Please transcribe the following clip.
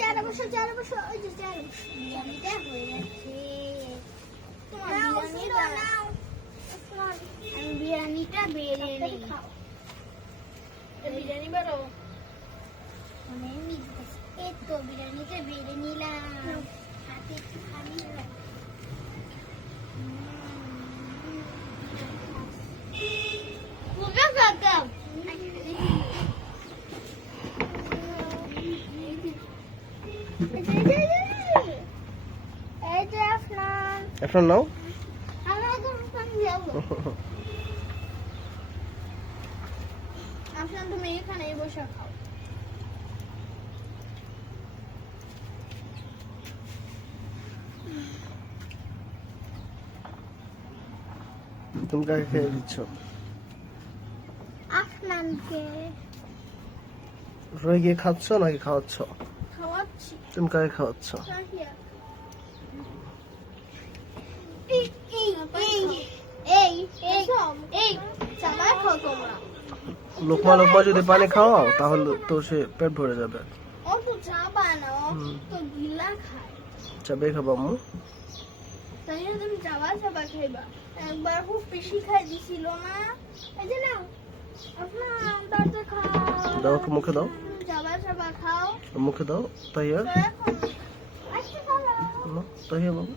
চার বছর ওই যে 4 বছর বিরিয়ানিটা হয়ে যাচ্ছে। আমি বিরিয়ানিটা বেড়ে নেই। বিরিয়ানি বেরো এই তো বিরিয়ানিটা বেড়ে নিলাম। হাতে একটু খালি এখন নাও। আপনার তুমি এখানে বসে খাও। তুমি কাকে খেয়ে দিচ্ছ? আফনানকে রয়ে গিয়ে খাচ্ছ নাকি খাওয়াচ্ছ? খাওয়াচ্ছি। তুমি কাকে খাওয়াচ্ছ? লোকমা লোকমা যদি পানি খাওয়াও তাহলে তো সে পেট ভরে যাবে। ও তো চাবা না, ও তো গিলা খায়। চাবে খাবো আম্মু? তাই না, তুমি চাবা খাইবা। একবার খুব বেশি খাই দিছিল না। এই যে নাও আপনার দাঁতে খাও। দাও, মুখে দাও, চাবা খাও। মুখে দাও। তাই আর আচ্ছা খাও। তাই বাবু